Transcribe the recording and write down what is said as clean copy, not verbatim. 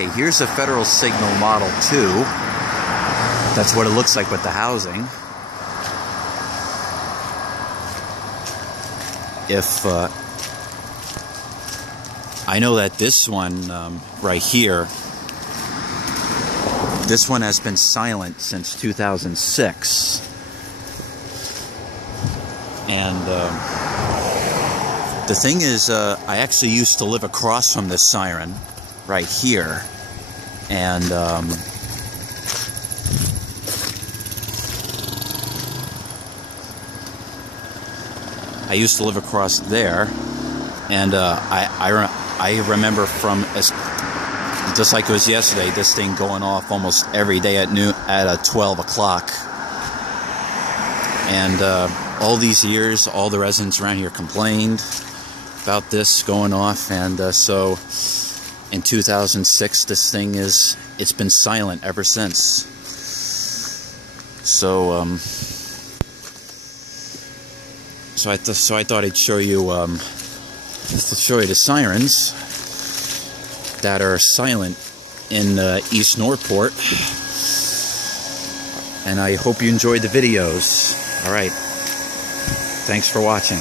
Okay, here's a Federal Signal Model 2. That's what it looks like with the housing. I know that this one right here, this one has been silent since 2006. And the thing is, I actually used to live across from this siren right here. And I used to live across there. And I remember from, just like it was yesterday, this thing going off almost every day at noon, at 12 o'clock. And all these years, all the residents around here complained about this going off. And so in 2006, this thing it's been silent ever since. So I thought I'd show you the sirens that are silent in East Northport. And I hope you enjoyed the videos. All right. Thanks for watching.